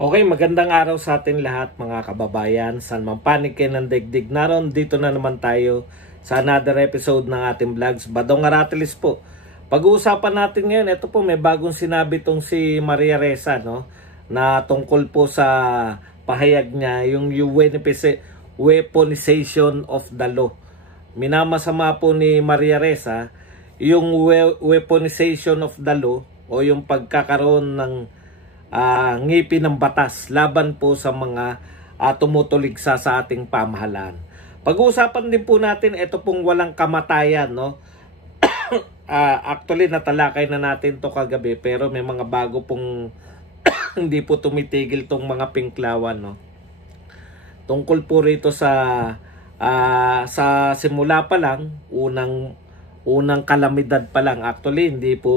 Okay, magandang araw sa atin lahat mga kababayan. San man panig kayo ng daigdig naron, dito na naman tayo sa another episode ng ating vlogs. Badong Aratilis po. Pag-uusapan natin ngayon, ito po may bagong sinabi tong si Maria Ressa, no? Na tungkol po sa pahayag niya, yung weaponization of the law. Minamasama po ni Maria Ressa yung weaponization of the law o yung pagkakaroon ng ngipin ng batas laban po sa mga tumutuligsa sa ating pamahalaan. Pag-uusapan din po natin ito pong walang kamatayan, no? Actually natalakay na natin to kagabi pero may mga bago pong hindi po tumitigil tong mga pinklawan, no? Tungkol po rito sa simula pa lang, unang kalamidad pa lang. Actually hindi po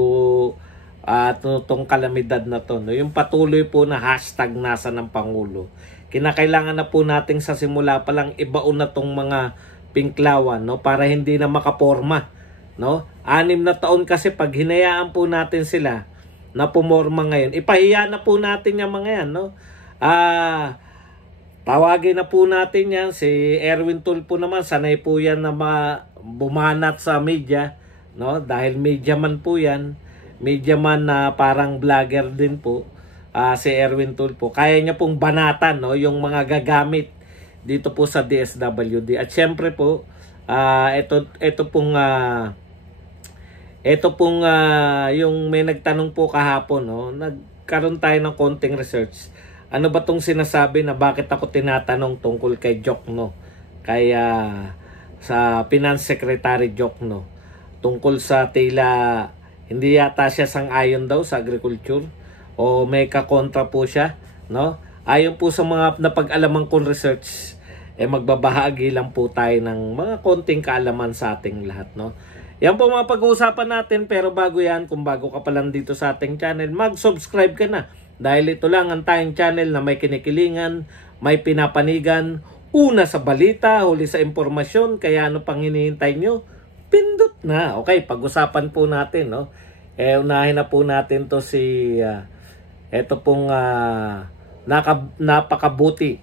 itong kalamidad na to, no? Yung patuloy po na hashtag nasa ng Pangulo. Kinakailangan na po nating sa simula pa lang ibaon na tong mga pinklawan, no? Para hindi na makaporma, no? 6 na taon kasi pag hinayaan po natin sila na pumorma ngayon, ipahiya na po natin yung mga yan, no? Tawagin na po natin yan. Si Erwin Tulfo naman, sanay po yan na bumanat sa media, no? Dahil media man po yan. Media man na parang vlogger din po, si Erwin Tulfo. Kaya niya pong banatan, no, yung mga gagamit dito po sa DSWD. At syempre po, ito pong yung may nagtanong po kahapon, no, nagkaroon tayo ng konting research. Ano ba tong sinasabi na bakit ako tinatanong tungkol kay Jokno? Kaya sa Finance Secretary Jokno, tungkol sa tila hindi yata siya sang-ayon daw sa agriculture o may kakontra po siya, no? Ayon po sa mga napag-alaman kong research, magbabahagi lang po tayo ng mga konting kaalaman sa ating lahat, no? Yan po mga pag-uusapan natin, pero bago yan, kung bago ka pa lang dito sa ating channel, mag-subscribe ka na. Dahil ito lang ang tayong channel na may kinikilingan, may pinapanigan, una sa balita, huli sa impormasyon, kaya ano pang hinihintay nyo? Pindot na. Okay, pag-usapan po natin, no? Unahin na po natin to si ito pong napakabuti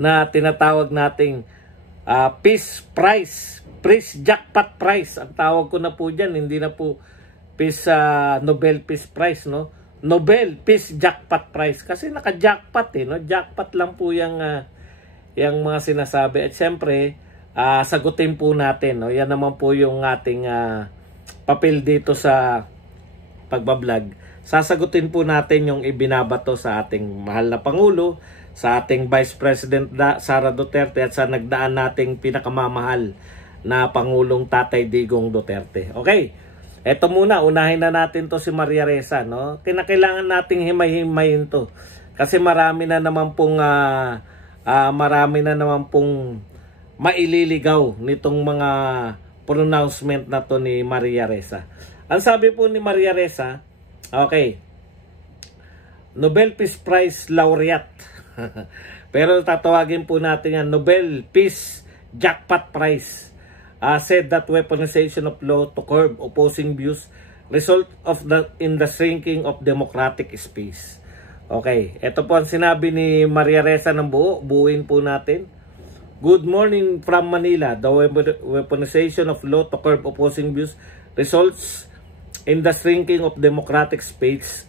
na tinatawag nating peace prize, peace jackpot prize. Ang tawag ko na po diyan, hindi na po peace Nobel Peace Prize, no? Nobel Peace Jackpot Prize kasi naka-jackpot no? Jackpot lang po yung mga sinasabi. At syempre, sagutin po natin, no? Yan naman po yung ating papel dito sa pagbablog. Sasagutin po natin yung ibinabato sa ating mahal na Pangulo, sa ating Vice President Sara Duterte at sa nagdaan nating pinakamamahal na Pangulong Tatay Digong Duterte. Okay, eto muna, unahin na natin to si Maria Ressa, no? Kinakailangan nating himay-himayin to kasi marami na naman pong maililigaw nitong mga pronouncement na to ni Maria Ressa. Ang sabi po ni Maria Ressa, okay, Nobel Peace Prize laureate. Pero tatawagin po natin yan, Nobel Peace Jackpot Prize. Said that weaponization of law to curb opposing views result in the shrinking of democratic space. Okay, ito po ang sinabi ni Maria Ressa ng buuin po natin. Good morning from Manila. The weaponization of law to curb opposing views results in the shrinking of democratic space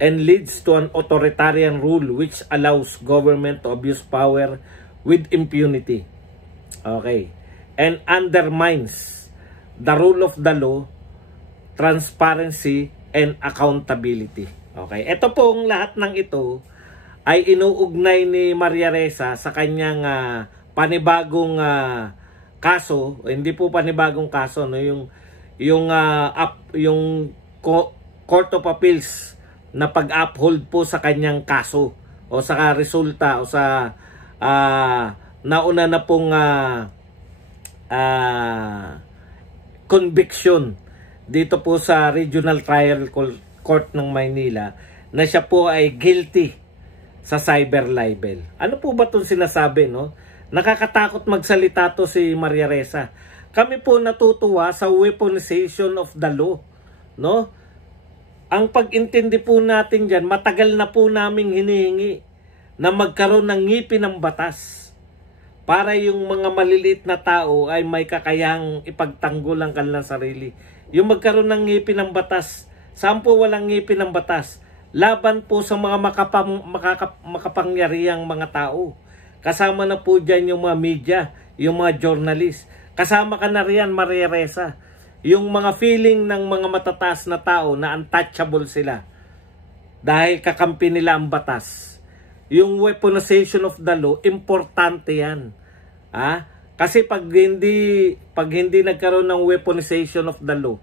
and leads to an authoritarian rule which allows government to abuse power with impunity. Okay. And undermines the rule of the law, transparency, and accountability. Okay. Ito pong lahat ng ito ay inuugnay ni Maria Ressa sa kanyang panibagong kaso, hindi po panibagong kaso, no, yung Court of Appeals na pag-uphold po sa kanyang kaso o sa resulta o sa nauna na pong conviction dito po sa Regional Trial Court ng Maynila na siya po ay guilty sa cyber libel. Ano po ba 'tong sinasabi, no? Nakakatakot magsalita to si Maria Ressa. Kami po natutuwa sa weaponization of the law, no? Ang pag-intindi po natin dyan, matagal na po naming hinihingi na magkaroon ng ngipin ng batas para yung mga maliliit na tao ay may kakayahang ipagtanggol ang kanilang sarili. Yung magkaroon ng ngipin ng batas. Saan po walang ngipin ng batas? Laban po sa mga makapangyarihang mga tao. Kasama na po dyan yung mga media, yung mga journalist. Kasama ka na riyan, Maria Ressa. Yung mga feeling ng mga matataas na tao na untouchable sila. Dahil kakampi nila ang batas. Yung weaponization of the law, importante yan. Kasi pag hindi nagkaroon ng weaponization of the law,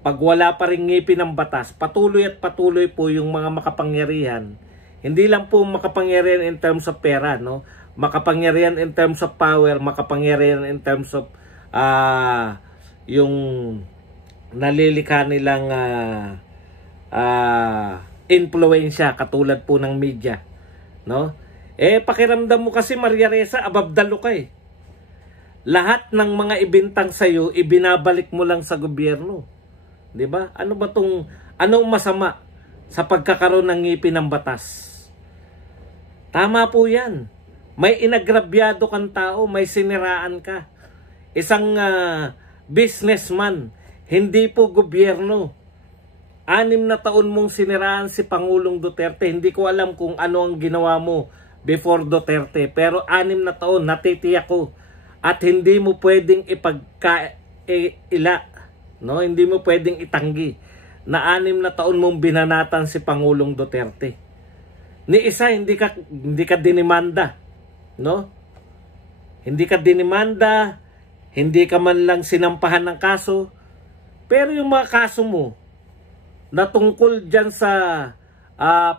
pag wala pa rin ngipin ng batas, patuloy at patuloy po yung mga makapangyarihan. Hindi lang po makapangyarihan in terms of pera, no? Makapangyarihan in terms of power, makapangyarihan in terms of yung nalilikha nilang influensya katulad po ng media, no? Pakiramdam mo kasi, Maria Ressa, above the law ka eh. Lahat ng mga ibintang sa'yo, ibinabalik mo lang sa gobyerno. 'Di ba? Anong masama sa pagkakaroon ng ngipin ng batas? Tama po 'yan. May inagrabyado kang tao, may siniraan ka. Isang businessman, hindi po gobyerno. 6 na taon mong siniraan si Pangulong Duterte. Hindi ko alam kung ano ang ginawa mo before Duterte, pero 6 na taon, natitiyak ko. At hindi mo pwedeng no? Hindi mo pwedeng itanggi na 6 na taon mong binanatan si Pangulong Duterte. Ni isa, hindi ka dinimanda, no? Hindi ka dinimanda, hindi ka man lang sinampahan ng kaso. Pero yung mga kaso mo na tungkol dyan sa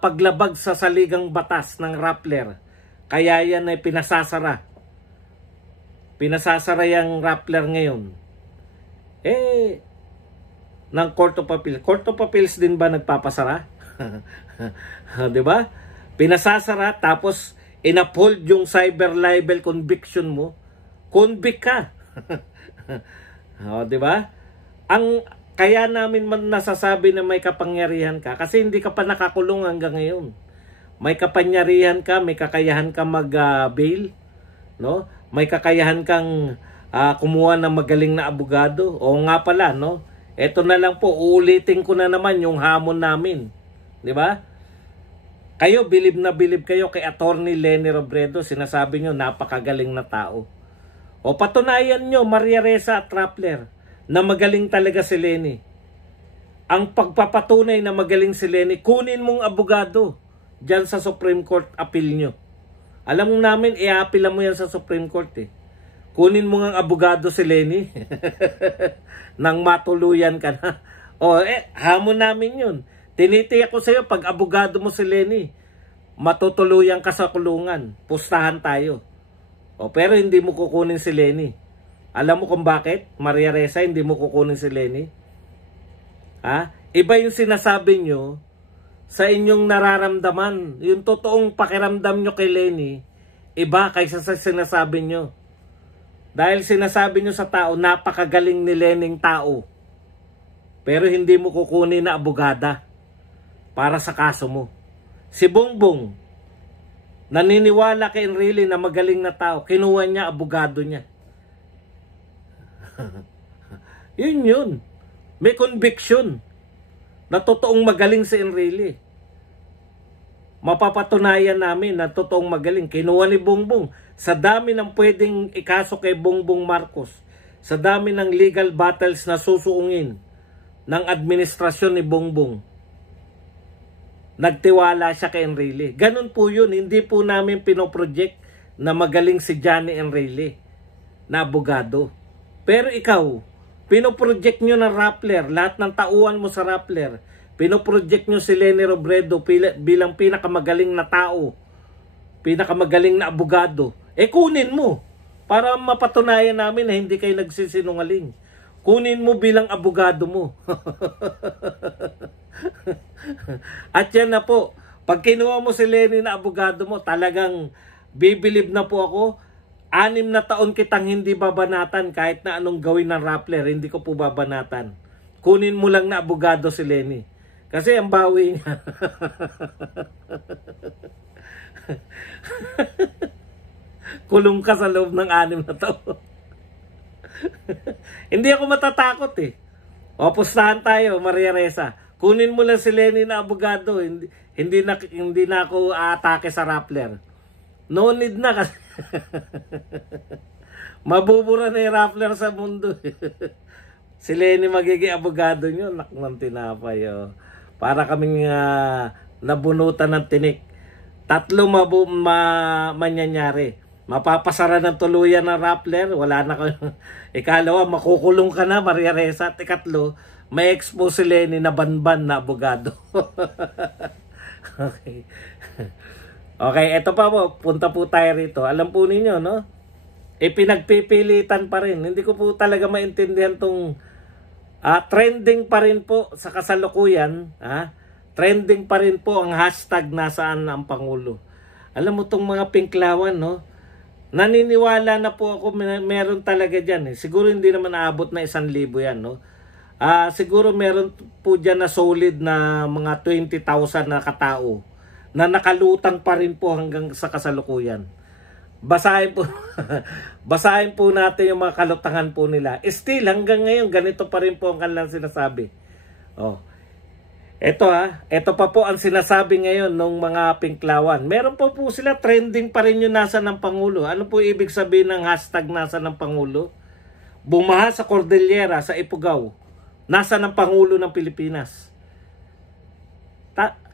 paglabag sa saligang batas ng Rappler, kaya yan ay pinasasara. Pinasasara yung Rappler ngayon. Ng Court of Appeals. Court of Appeals din ba nagpapasara? 'Di ba? Pinasasara tapos in-uphold yung cyber libel conviction mo. Convict ka. 'Di ba? Ang kaya namin man nasasabi na may kapangyarihan ka kasi hindi ka pa nakakulong hanggang ngayon. May kapangyarihan ka, may kakayahan ka mag-bail, no? May kakayahan kang kumuha ng magaling na abogado. O nga pala, no? Ito na lang po, uulitin ko na naman yung hamon namin. 'Di ba? Kayo, bilib na bilib kayo kay Attorney Leni Robredo. Sinasabi nyo, napakagaling na tao. O patunayan nyo, Maria Ressa at Rappler, na magaling talaga si Leni. Ang pagpapatunay na magaling si Leni, kunin mong abogado dyan sa Supreme Court appeal nyo. Alam mo namin, i-appeal mo yan sa Supreme Court eh. Kunin mo ng abogado si Leni. Nang matuluyan ka na. Hamon namin yun. Tinitiyak ko sa'yo, pag abogado mo si Leni, matutuluyan ka sa kulungan. Pustahan tayo. Pero hindi mo kukunin si Leni. Alam mo kung bakit, Maria Ressa, hindi mo kukunin si Leni? Iba yung sinasabi nyo sa inyong nararamdaman. Yung totoong pakiramdam nyo kay Leni, iba kaysa sa sinasabi nyo. Dahil sinasabi nyo sa tao, napakagaling ni Lening tao. Pero hindi mo kukunin na abogada para sa kaso mo. Si Bongbong, naniniwala kay Enrile na magaling na tao, kinuha niya abogado niya. Yun. May conviction na totoong magaling si Enrile. Mapapatunayan namin na totoong magaling. Kinuha ni Bongbong. Sa dami ng pwedeng ikaso kay Bongbong Marcos, sa dami ng legal battles na susuungin ng administrasyon ni Bongbong, nagtiwala siya kay Enrile. Ganun po yun. Hindi po namin pinoproject na magaling si Johnny Enrile na abogado. Pero ikaw, pinoproject nyo ng Rappler, lahat ng tauhan mo sa Rappler, pinoproject nyo si Leni Robredo bilang pinakamagaling na tao, pinakamagaling na abogado. Kunin mo para mapatunayan namin na hindi kayo nagsisinungaling. Kunin mo bilang abogado mo. At yan na po, pag kinuha mo si Leni na abogado mo, talagang bibilib na po ako. 6 na taon kitang hindi babanatan kahit na anong gawin ng Rappler, hindi ko po babanatan. Kunin mo lang na abogado si Leni. Kasi ang bawi niya. Kulong ka sa loob ng 6 na taon. Hindi ako matatakot eh. O, pustahan tayo, Maria Ressa. Kunin mo lang si Lenny na abogado. Hindi na ako aatake sa Rappler. No need na kasi. Mabubura na yung Rappler sa mundo. Si Lenny magiging abogado nyo. Nakman tinapay. Oh. Para kaming nabunutan ng tinik. 3 manyanyari. Mapapasara ng tuluyan ng Rappler. Wala na kayo. Ikalawa, makukulong ka na, Maria Ressa. At ikatlo, may expose si Lenny na banban na abogado. Okay. Okay, eto pa po. Punta po tayo rito. Alam po ninyo, no? Pinagpipilitan pa rin. Hindi ko po talaga maintindihan tong trending pa rin po sa kasalukuyan. Trending pa rin po ang hashtag nasaan ang Pangulo. Alam mo tong mga pinklawan, no? Naniniwala na po ako meron talaga dyan. Siguro hindi naman aabot na 1,000 yan, no? Siguro meron po dyan na solid na mga 20,000 na katao na nakalutang pa rin po hanggang sa kasalukuyan. Basahin po basahin po natin yung mga kalutangan po nila. Still hanggang ngayon ganito pa rin po ang kanilang sinasabi. Oh. Ito pa po ang sinasabi ngayon ng mga pinklawan. Meron po sila trending pa rin yung nasa ng Pangulo. Ano po ibig sabihin ng hashtag nasa ng Pangulo? Bumaha sa Cordillera, sa Ifugao. Nasa ng Pangulo ng Pilipinas.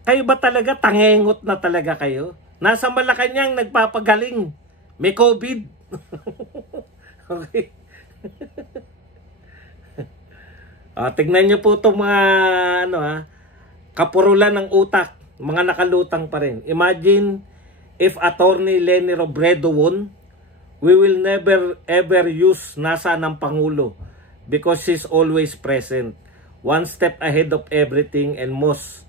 Kayo ba talaga tangengot na talaga kayo? Nasa Malacanang nagpapagaling. May COVID. Okay. Tignan nyo po itong mga kapurulan ng utak. Mga nakalutang pa rin. Imagine if Attorney Lenny Robredo won, we will never ever use nasa ng Pangulo because she's always present. One step ahead of everything and most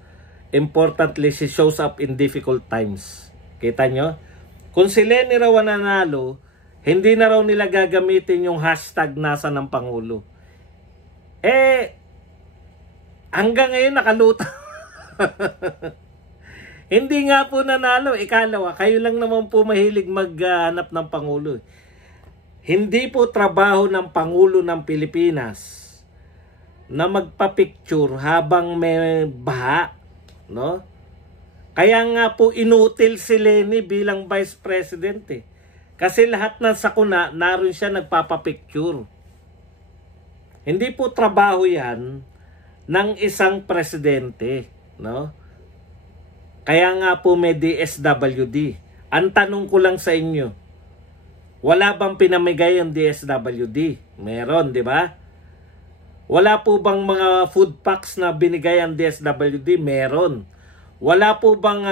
importantly, she shows up in difficult times. Kita nyo? Kung si Lenny raw nanalo, hindi na raw nila gagamitin yung hashtag nasa ng Pangulo. Hanggang ngayon nakalutang. Hindi nga po nanalo. Ikalawa, kayo lang naman po mahilig maghanap ng Pangulo. Hindi po trabaho ng Pangulo ng Pilipinas na magpa-picture habang may baha, no? Kaya nga po inutil si Lenny bilang Vice President eh. Kasi lahat ng sakuna, naroon siya nagpapa-picture. Hindi po trabaho yan ng isang presidente, no? Kaya nga po may DSWD. Ang tanong ko lang sa inyo, wala bang pinamigay ang DSWD? Meron, di ba? Wala po bang mga food packs na binigay ang DSWD? Meron. Wala po bang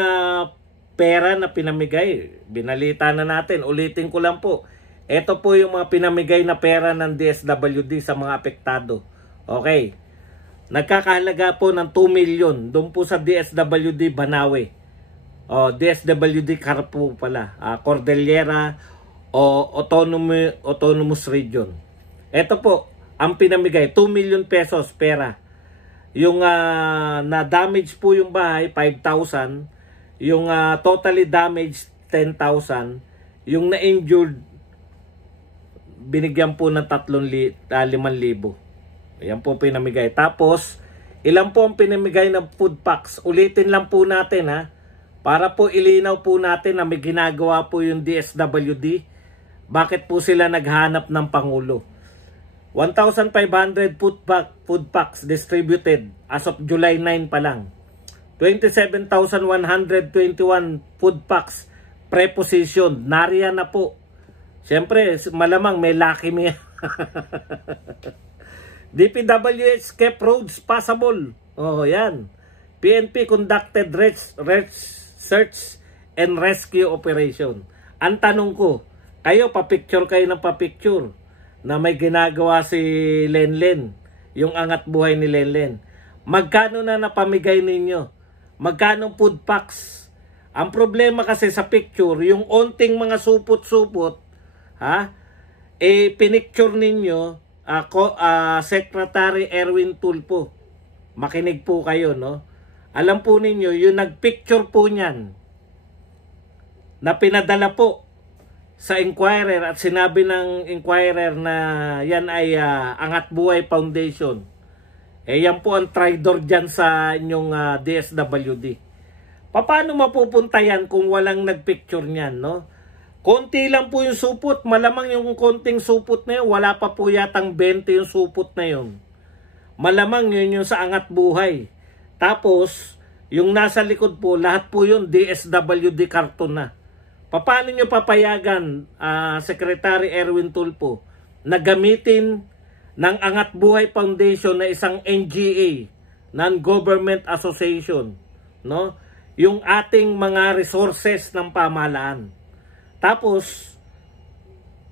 pera na pinamigay? Binalita na natin. Ulitin ko lang po. Ito po yung mga pinamigay na pera ng DSWD sa mga apektado. Okay. Nagkakahalaga po ng 2 million doon po sa DSWD Banawe. DSWD Carpo pala. Cordillera o Autonomous Region. Ito po ang pinamigay. 2 million pesos pera. Yung na-damage po yung bahay, 5,000. Yung totally damaged, 10,000. Yung na-injured, binigyan po ng 5,000. Ayan po pinamigay. Tapos, ilan po ang pinamigay ng food packs? Ulitin lang po natin para po ilinaw po natin na may ginagawa po yung DSWD. Bakit po sila naghanap ng Pangulo? 1,500 food packs distributed as of July 9 pa lang. 27,121 food packs preposition. Nariyan na po. Siyempre, malamang may lucky me. DPWH kept roads passable. Yan. PNP conducted search and rescue operation. Ang tanong ko, kayo papicture kayo ng papicture na may ginagawa si Lenlen, yung angat buhay ni Lenlen. Magkano na napamigay ninyo? Magkano food packs? Ang problema kasi sa picture, yung onting mga supot-supot, pinicture ninyo, Secretary Erwin Tulfo. Makinig po kayo, no? alam po ninyo, yung nagpicture po niyan, na pinadala po sa Inquirer at sinabi ng Inquirer na yan ay Angat Buhay Foundation. Yan po ang traitor dyan sa inyong DSWD. Paano mapupunta yan kung walang nagpicture niyan, no? Konti lang po yung supot. Malamang yung konting supot na yun, wala pa po yatang 20 yung supot na yun. Malamang yun yung sa Angat Buhay. Tapos, yung nasa likod po, lahat po yun DSWD karton na. Paano nyo papayagan, Secretary Erwin Tulfo, na gamitin ng Angat Buhay Foundation na isang NGA, non-government association, no? Yung ating mga resources ng pamahalaan. Tapos,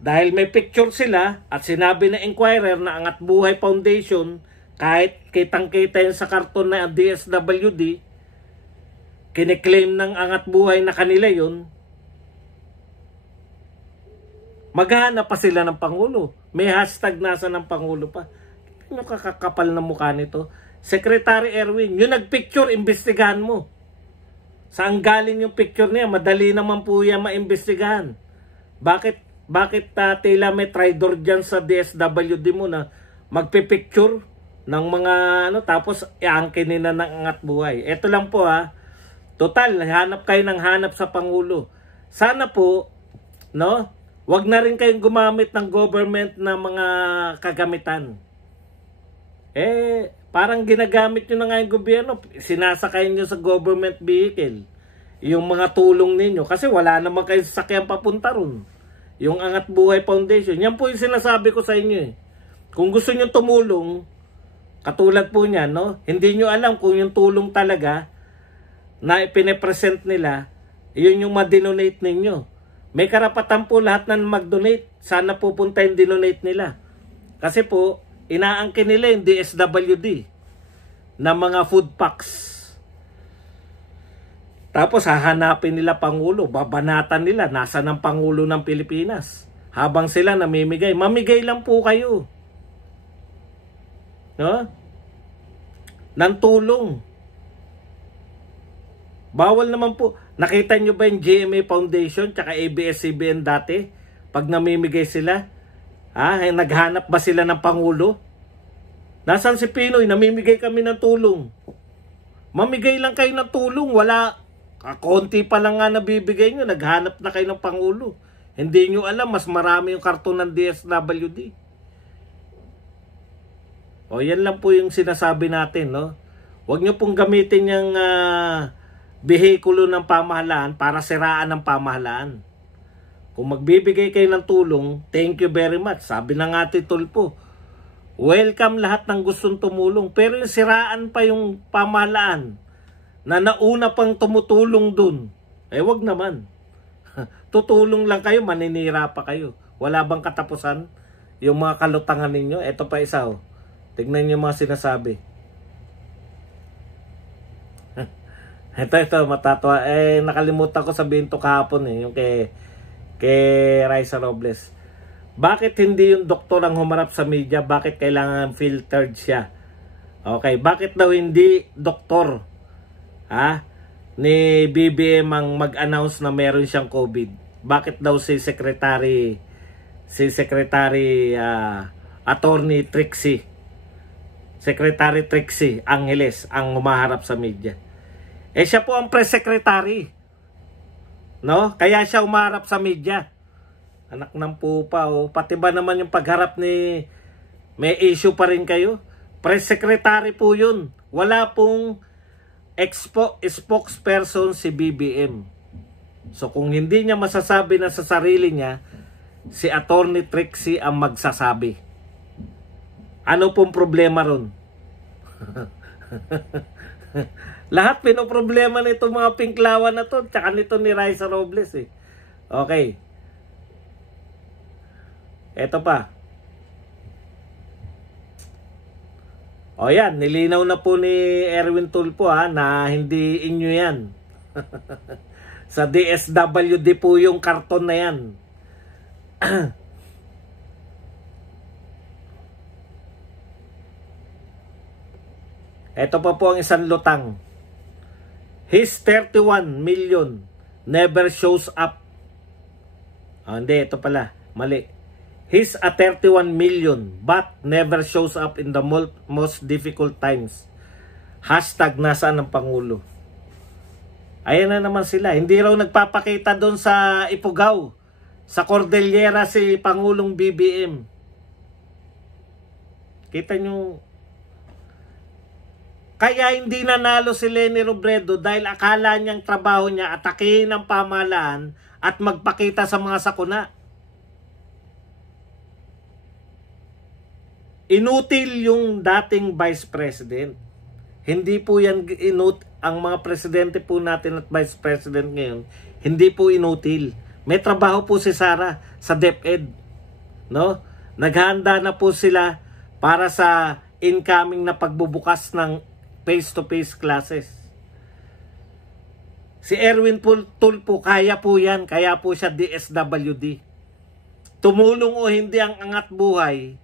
dahil may picture sila at sinabi na Inquirer na Angat Buhay Foundation, kahit kitang-kita yun sa karton na DSWD, kiniklaim ng Angat Buhay na kanila yun, maghahanap pa sila ng Pangulo. May hashtag nasa ng Pangulo pa. Ano kakakapal na mukha nito? Secretary Erwin, yung nagpicture, imbestigahan mo. Saan galing yung picture niya? Madali naman po yan maimbestigahan. Bakit tila may traitor dyan sa DSWD mo na magpipicture ng mga tapos iangkin na ng Angat Buhay? Ito lang po total, hanap kayo ng hanap sa Pangulo. Sana po, no? Wag na rin kayong gumamit ng government na mga kagamitan. Parang ginagamit nyo na nga yung gobyerno. Sinasakay nyo sa government vehicle yung mga tulong ninyo. Kasi wala naman kayong sasakyan papunta ron. Yung Angat Buhay Foundation. Yan po yung sinasabi ko sa inyo. Kung gusto nyo tumulong, katulad po niyan, no? Hindi nyo alam kung yung tulong talaga na ipine-present nila, yun yung ma-donate ninyo. May karapatan po lahat na mag-donate. Sana pupunta yung dinonate nila. Kasi po, inaangkin nila yung DSWD na mga food packs. Tapos hahanapin nila Pangulo, babanatan nila, nasa ng Pangulo ng Pilipinas. Habang sila namimigay, mamigay lang po kayo. No? Ng tulong. Bawal naman po. Nakita nyo ba yung GMA Foundation tsaka ABS-CBN dati? Pag namimigay sila, naghanap ba sila ng Pangulo? Nasaan si Pinoy? Namimigay kami ng tulong. Mamigay lang kayo ng tulong. Wala, konti pa lang nga nabibigay nyo. Naghanap na kayo ng Pangulo. Hindi nyo alam, mas marami yung karton ng DSWD. O yan lang po yung sinasabi natin, no? Huwag nyo pong gamitin yung behikulo ng pamahalaan para siraan ng pamahalaan. Kung magbibigay kayo ng tulong, thank you very much. Sabi na nga Tulfo, welcome lahat ng gustong tumulong. Pero yung siraan pa yung pamahalaan na nauna pang tumutulong dun, wag naman. Tutulong lang kayo, maninira pa kayo. Wala bang katapusan yung mga kalutangan ninyo? Ito pa isa, tignan nyo yung mga sinasabi. Ito, matatawa. Nakalimutan ko sabihin to kahapon yung kay Raisa Robles. Bakit hindi yung doktor ang humarap sa media? Bakit kailangan filtered siya? Okay, bakit daw hindi doktor ni BBM ang mag-announce na meron siyang COVID? Bakit daw si Secretary Attorney Trixie Secretary Trixie Angeles ang humaharap sa media? Siya po ang press secretary. No? Kaya siya umarap sa media. Anak ng pupa, pati ba naman yung pagharap ni may issue pa rin kayo? Press secretary po yun. Wala pong spokesperson si BBM. So kung hindi niya masasabi na sa sarili niya, si Attorney Trixie ang magsasabi. Ano pong problema ron? Lahat pinoproblema nito mga pinklawan na to, tsaka nito ni Raisa Robles Okay. Eto pa. Yan, nilinaw na po ni Erwin Tulfo na hindi inyo yan. Sa DSWD po yung karton na yan. Eto pa po ang isang lutang. His 31 million never shows up. Hindi, ito pala. Mali. His 31 million but never shows up in the most difficult times. Hashtag nasaan ang Pangulo. Ayan na naman sila. Hindi raw nagpapakita doon sa Ifugao. Sa Cordillera si Pangulong BBM. Kita nyo. Kaya hindi nanalo si Leni Robredo dahil akala niyang trabaho niya atakihin ang pamahalaan at magpakita sa mga sakuna. Inutil yung dating Vice President. Hindi po yan ang mga presidente po natin at Vice President ngayon, hindi po inutil. May trabaho po si Sara sa DepEd. No? Naghahanda na po sila para sa incoming na pagbubukas ng face-to-face classes. Si Erwin Tulfo, kaya po yan. Kaya po siya DSWD. Tumulong o hindi ang angat buhay,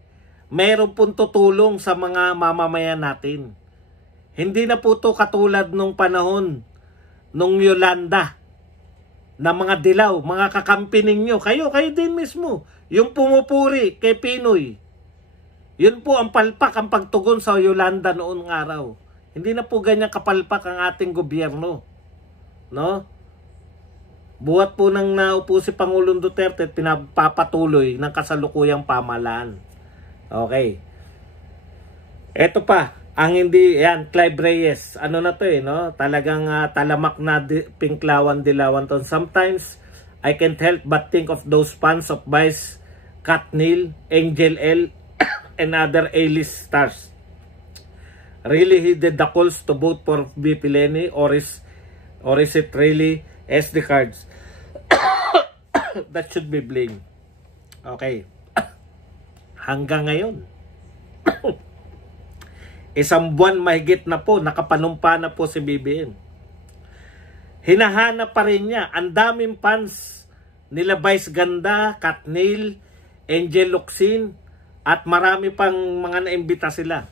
mayroon pong tutulong sa mga mamamayan natin. Hindi na po to katulad nung panahon nung Yolanda na mga dilaw, mga kakampi ninyo. Kayo din mismo. Yung pumupuri kay Pinoy. Yun po ang palpak, ang pagtugon sa Yolanda noong araw. Hindi na po ganyan kapalpak ang ating gobyerno. No? Buhat po nang naupo si Pangulong Duterte at pinapatuloy ng kasalukuyang pamahalaan. Okay. Eto pa, ang hindi, yan, Clive Reyes. Ano na to no? Talagang talamak na pinklawan-dilawan to. Sometimes, I can't help but think of those fans of Vice, Katnil, Angel L, and other A-list stars. Really heeded the calls to vote for VP Leni or is it really SD cards that should be blamed? Okay. Hanggang ngayon, isang buwan mahigit na po, nakapanumpa na po si BBM. Hinahanap pa rin niya. Ang daming fans nila Vice Ganda, Katnil, Angel Locsin, at marami pang mga naimbita sila.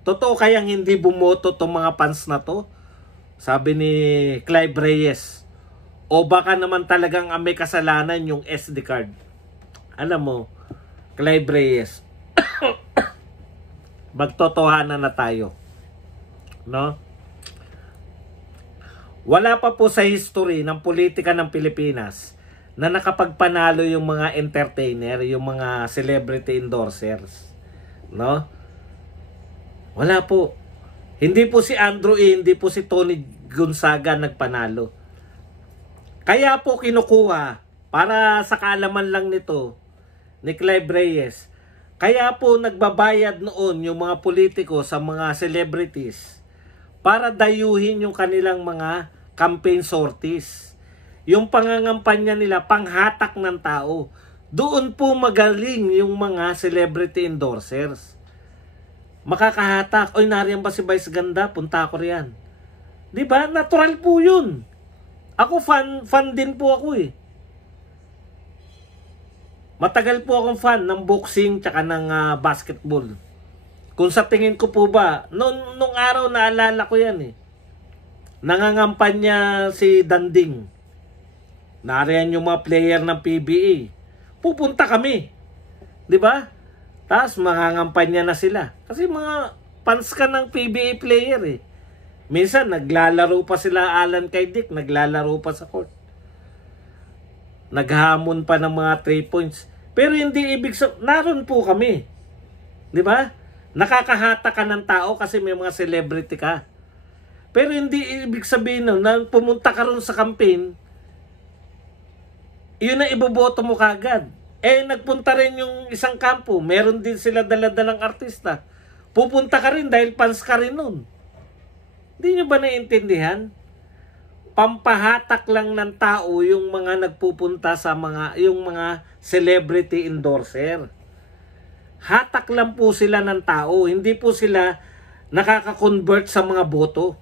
Totoo kayang hindi bumoto tong mga fans na to? Sabi ni Clive Reyes. O baka naman talagang may kasalanan yung SD card. Alam mo, Clive Reyes, magtotohanan na tayo. No? Wala pa po sa history ng politika ng Pilipinas na nakapagpanalo yung mga entertainer, yung mga celebrity endorsers. No? Wala po. Hindi po si Andrew E., hindi po si Tony Gonzaga nagpanalo. Kaya po kinukuha, para sa kaalaman lang nito, ni Clive Reyes, kaya po nagbabayad noon yung mga politiko sa mga celebrities para dayuhin yung kanilang mga campaign sorties. Yung pangangampanya nila, panghatak ng tao. Doon po magaling yung mga celebrity endorsers. Makakahatak. Oy, nariyan ba si Vice Ganda? Punta ako riyan. Diba? Natural po yun. Ako, fan din po ako eh. Matagal po akong fan ng boxing tsaka ng basketball. Kung sa tingin ko po ba, nung araw naalala ko yan eh. Nangangampanya si Danding. Nariyan yung mga player ng PBA. Pupunta kami. Diba? Tapos mangangampanya na sila. Kasi mga fans ka ng PBA player eh. Minsan naglalaro pa sila Alan kay Dick, naglalaro pa sa court. Naghamon pa ng mga 3 points. Pero hindi ibig sabihin, naroon po kami. Di ba? Nakakahata ka ng tao kasi may mga celebrity ka. Pero hindi ibig sabihin na pumunta ka ron sa campaign, yun na iboboto mo kagad. Eh, nagpunta rin yung isang kampo. Meron din sila daladalang artista. Pupunta ka rin dahil fans ka rin nun. Hindi nyo ba naiintindihan? Pampahatak lang ng tao yung mga nagpupunta sa yung mga celebrity endorser. Hatak lang po sila ng tao. Hindi po sila nakaka-convert sa mga boto.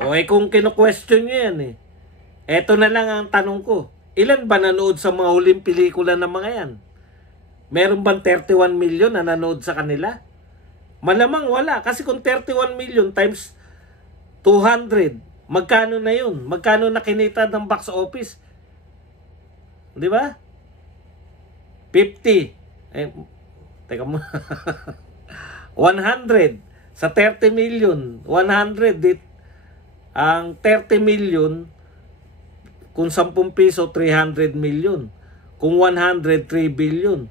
O eh kung kino-question nyo yan eh. Eto na lang ang tanong ko. Ilan ba nanood sa mga huling pelikula ng mga yan? Meron bang 31 million na nanood sa kanila? Malamang wala. Kasi kung 31 million times 200, magkano na yun? Magkano na kinita ng box office? Di ba? 50. Teka mo. 100. Sa 30 million. 100. Ang 30 million, kung 10 piso, 300 million. Kung 100, 3 billion.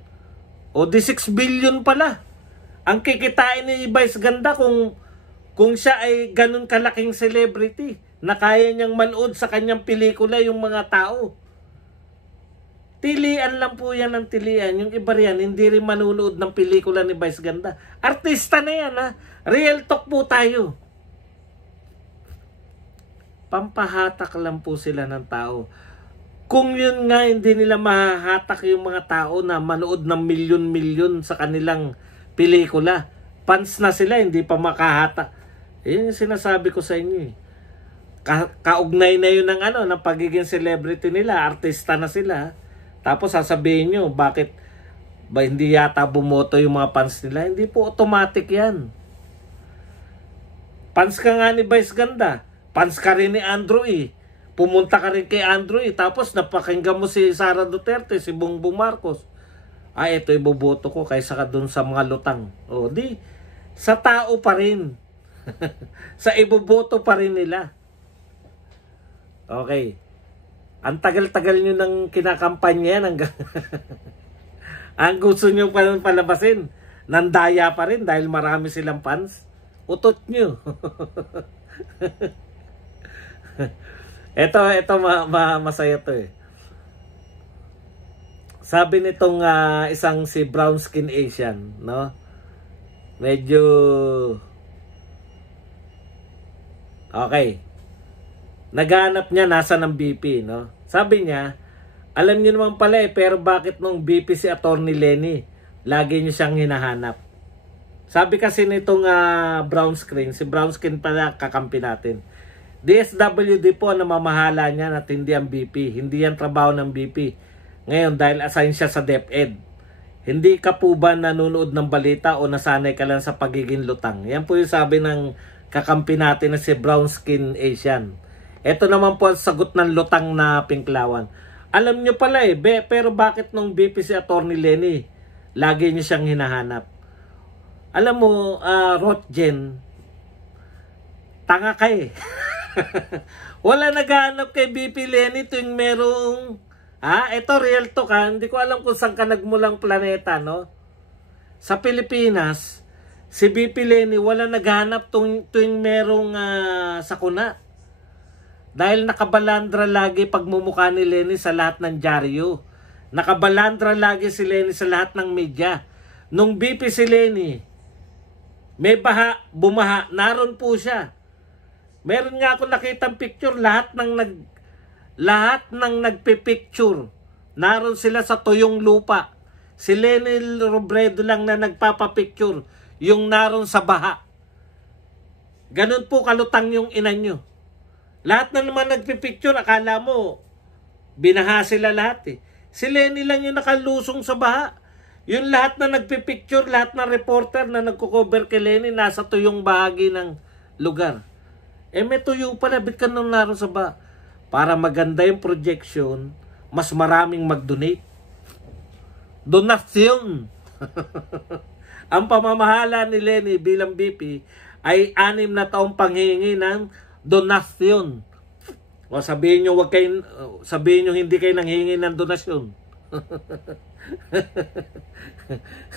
O di 6 billion pala. Ang kikitain ni Vice Ganda kung siya ay ganun kalaking celebrity na kaya niyang manood sa kanyang pelikula yung mga tao. Tilian lang po yan ng tilian. Yung iba riyan, hindi rin manunood ng pelikula ni Vice Ganda. Artista na yan, ha? Real talk po tayo. Pampahatak lang po sila ng tao. Kung yun nga, hindi nila mahahatak yung mga tao na manood ng milyon-milyon sa kanilang pelikula. Fans na sila, hindi pa makahatak. Yun yung sinasabi ko sa inyo. Kaugnay na yun ng pagiging celebrity nila. Artista na sila. Tapos sasabihin nyo, bakit ba hindi yata bumoto yung mga fans nila? Hindi po automatic yan. Fans ka nga ni Vice Ganda. Fans ka rin ni Andrew E. Pumunta ka rin kay Andrew E. Tapos napakinggan mo si Sara Duterte, si Bongbong Marcos. Ito iboboto ko kaysa ka dun sa mga lutang. O di, sa tao pa rin. Sa iboboto pa rin nila. Okay. Ang tagal-tagal nyo ng kinakampanya yan. Ang gusto nyo pa palabasin. Nandaya pa rin dahil marami silang fans. Utot nyo. Ito masaya to eh. Sabi nitong isang si brown skin Asian, no? Medyo okay. Naghanap niya nasa ng BP, no? Sabi niya, alam niyo naman pala pero bakit nung BP si Attorney Lenny, lagi niyo siyang hinahanap? Sabi kasi nitong brown skin, si brown skin pala kakampi natin. DSWD po ang namamahala niya at hindi ang BP. Hindi yan trabaho ng BP. Ngayon, dahil assign siya sa DepEd. Hindi ka po ba nanonood ng balita o nasanay ka lang sa pagiging lutang? Yan po yung sabi ng kakampi natin na si brown skin Asian. Ito naman po ang sagot ng lutang na Pinklawan. Alam nyo pala pero bakit nung BP si Attorney Lenny, lagi nyo siyang hinahanap? Alam mo, Rotjen, tanga ka eh. Wala naghahanap kay BP Lenny tuwing merong ito real talk hindi ko alam kung saan ka nagmulang planeta, no? Sa Pilipinas, si BP Lenny wala naghahanap tuwing merong sakuna. Dahil nakabalandra lagi pagmumukha ni Lenny sa lahat ng dyaryo. Nakabalandra lagi si Lenny sa lahat ng media. Nung BP si Lenny, may baha, bumaha, naroon po siya. Meron nga ako nakitang picture, lahat ng nagpipicture. Naroon sila sa tuyong lupa. Si Lenny Robredo lang na nagpapapicture, yung naroon sa baha. Ganun po kalutang yung ina nyo. Lahat na naman nagpipicture, akala mo, binaha sila lahat eh. Si Lenny lang yung nakalusong sa baha. Yung lahat na nagpipicture, lahat na reporter na nagko-cover kay Lenny, nasa tuyong bahagi ng lugar. May tuyo pala, bit ka nung naroon sa baha. Para maganda yung projection, mas maraming mag-donate. Donasyon. Ang pamamahala ni Lenny bilang BP ay 6 na taong panghingi ng donasyon. O sabihin nyo hindi kayo nanghingi ng donasyon.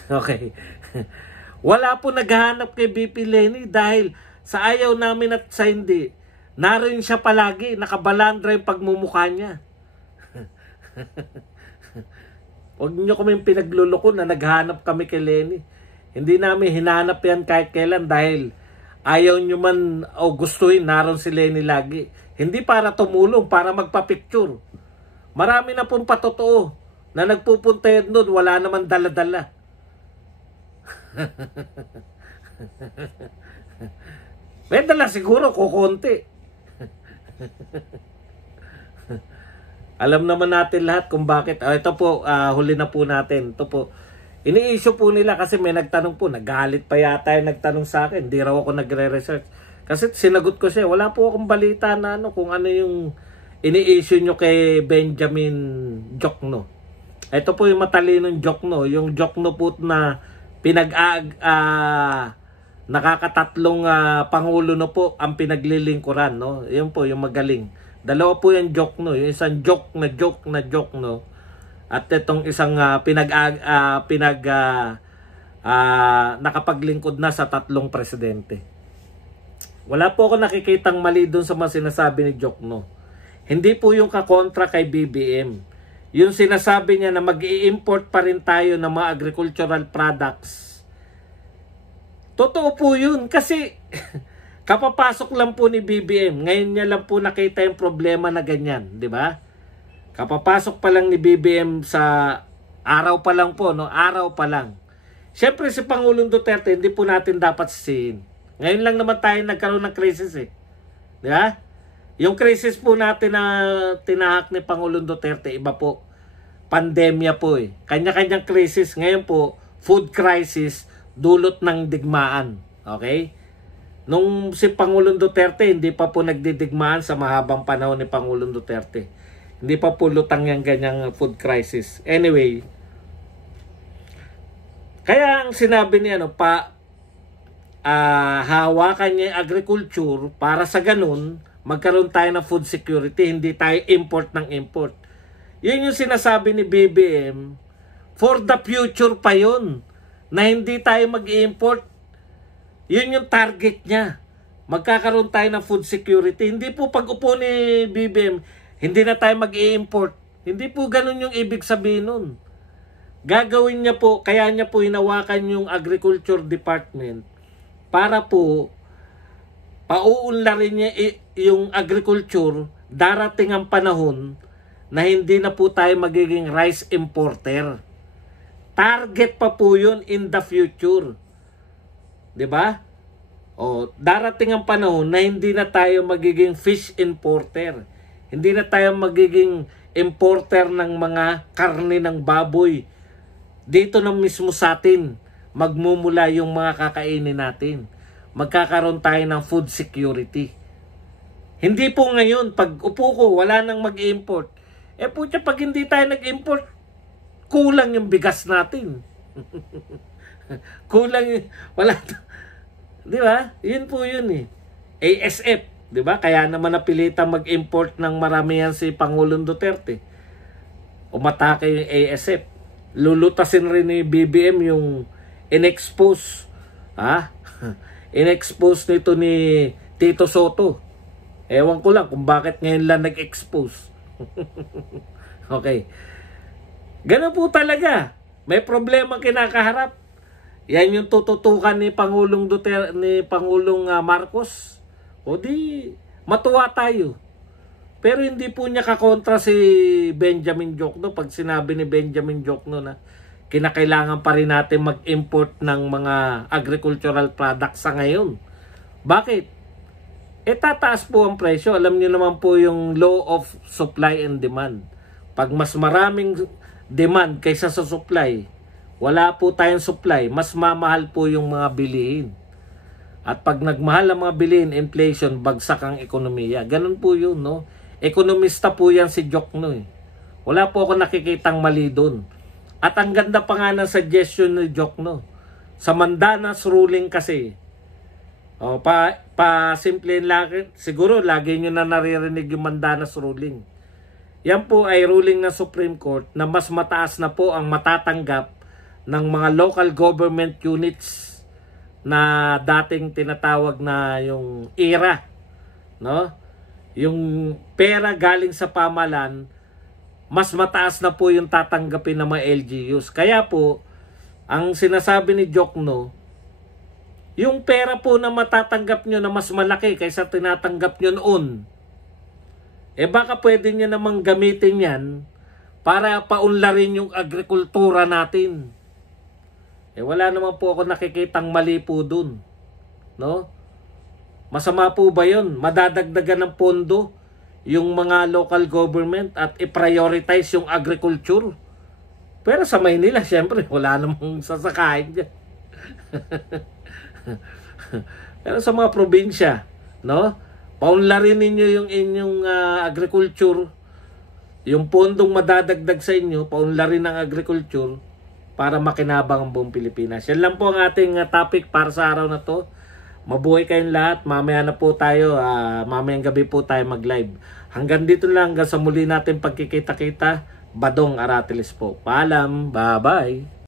Okay. Wala po naghahanap kay BP Lenny dahil sa ayaw namin at sa hindi. Naroon siya palagi, nakabalandra yung pagmumukha niya. Huwag niyo kaming pinagluloko na naghanap kami kay Lenny. Hindi namin hinanap yan kahit kailan dahil ayaw nyo man o gustuhin, naroon si Lenny lagi. Hindi para tumulong, para magpa-picture. Marami na pong patotoo na nagpupunta yun doon, wala naman dala-dala. May dala siguro, kukunti. Alam naman natin lahat kung bakit. Ito po, huli na po natin. Ito po. Ini-issue po nila kasi may nagtanong po, nagalit pa yata yung nagtanong sa akin, hindi raw ako nagre-research. Kasi sinagot ko siya, wala po akong balita na kung ano yung ini-issue nyo kay Benjamin Jokno. Ito po yung matalinong Jokno, yung Jokno po na nakakatatlong pangulo na po ang pinaglilingkuran, no? Yun po yung magaling. Dalawa po yung Jokno, yung isang joke na Jokno. At itong isang nakapaglingkod na sa tatlong presidente. Wala po ako nakikitang mali doon sa mga sinasabi ni Jokno. Hindi po yung kakontra kay BBM. Yung sinasabi niya na mag-i-import pa rin tayo ng mga agricultural products. Totoo po yun kasi kapapasok lang po ni BBM. Ngayon niya lang po nakita yung problema na ganyan, di ba? Kapapasok pa lang ni BBM sa araw pa lang po, no? Araw pa lang. Siyempre si Pangulong Duterte, hindi po natin dapat sisihin. Ngayon lang naman tayo nagkaroon ng crisis eh. Di ba? Yung crisis po natin na tinahak ni Pangulong Duterte, iba po. Pandemya po eh. Kanya-kanyang crisis. Ngayon po, food crisis, dulot ng digmaan. Okay? Nung si Pangulong Duterte, hindi pa po nagdidigmaan sa mahabang panahon ni Pangulong Duterte. Hindi pa po lutang yung ganyang food crisis. Anyway, kaya ang sinabi niya, hawakan niya yung agriculture para sa ganun, magkaroon tayo ng food security, hindi tayo import ng import. Yun yung sinasabi ni BBM, for the future pa yun, na hindi tayo mag-import. Yun yung target niya. Magkakaroon tayo ng food security. Hindi po pag-upo ni BBM, hindi na tayo mag-i-import. Hindi po ganun yung ibig sabihin nun. Gagawin niya po, kaya niya po hinawakan yung Agriculture Department para po pauunlarin niya yung agriculture. Darating ang panahon na hindi na po tayo magiging rice importer. Target pa po yun in the future. 'Di ba? O, darating ang panahon na hindi na tayo magiging fish importer. Hindi na tayo magiging importer ng mga karne ng baboy. Dito na mismo sa atin, magmumula yung mga kakainin natin. Magkakaroon tayo ng food security. Hindi po ngayon, pag upo ko, wala nang mag-import. Putya, pag hindi tayo nag-import, kulang yung bigas natin. Kulang yung, wala. Di ba? Yun po yun eh. ASF. Diba? Kaya naman napilitan mag-import ng maramihan si Pangulong Duterte. Umatake yung ASF. Lulutasin rin ni BBM yung in-expose. In-expose nito ni Tito Soto. Ewan ko lang kung bakit ngayon lang nag-expose. Okay. Ganun po talaga. May problema kinakaharap. Yan yung tututukan ni Pangulong Duterte, ni Pangulong Marcos. O di, matuwa tayo. Pero hindi po niya kakontra si Benjamin Jokno pag sinabi ni Benjamin Jokno na kinakailangan pa rin natin mag-import ng mga agricultural products sa ngayon. Bakit? Tataas po ang presyo. Alam niyo naman po yung law of supply and demand. Pag mas maraming demand kaysa sa supply, wala po tayong supply, mas mamahal po yung mga bilihin. At pag nagmahal ang mga bilihin, inflation, bagsak ang ekonomiya. Ganun po yun, no? Ekonomista po yan si Jokno eh. Wala po ako nakikitang mali doon. At ang ganda pa nga ng suggestion ni Jokno. Sa Mandanas ruling kasi, simple lang, siguro lagi nyo na naririnig yung Mandanas ruling. Yan po ay ruling ng Supreme Court na mas mataas na po ang matatanggap ng mga local government units na dating tinatawag na yung IRA, no? Yung pera galing sa pamahalaan, mas mataas na po yung tatanggapin ng mga LGUs. Kaya po, ang sinasabi ni Jokno, yung pera po na matatanggap nyo na mas malaki kaysa tinatanggap nyo noon, baka pwede nyo namang gamitin yan para paunlarin yung agrikultura natin. Wala naman po ako nakikitang mali po dun. No? Masama po ba yun? Madadagdagan ng pondo yung mga local government at i-prioritize yung agriculture. Pero sa Maynila, syempre, wala namang sasakain dyan. Pero sa mga probinsya, no? Paunlarin ninyo yung inyong agriculture, yung pondong madadagdag sa inyo, paunlarin ang agriculture para makinabang ang buong Pilipinas. Yan lang po ang ating topic para sa araw na to. Mabuhay kayong lahat. Mamaya na po tayo, mamayang gabi po tayo mag-live. Hanggang dito lang, hanggang sa muli natin pagkikita-kita. Badong Aratiles po. Paalam. Bye-bye.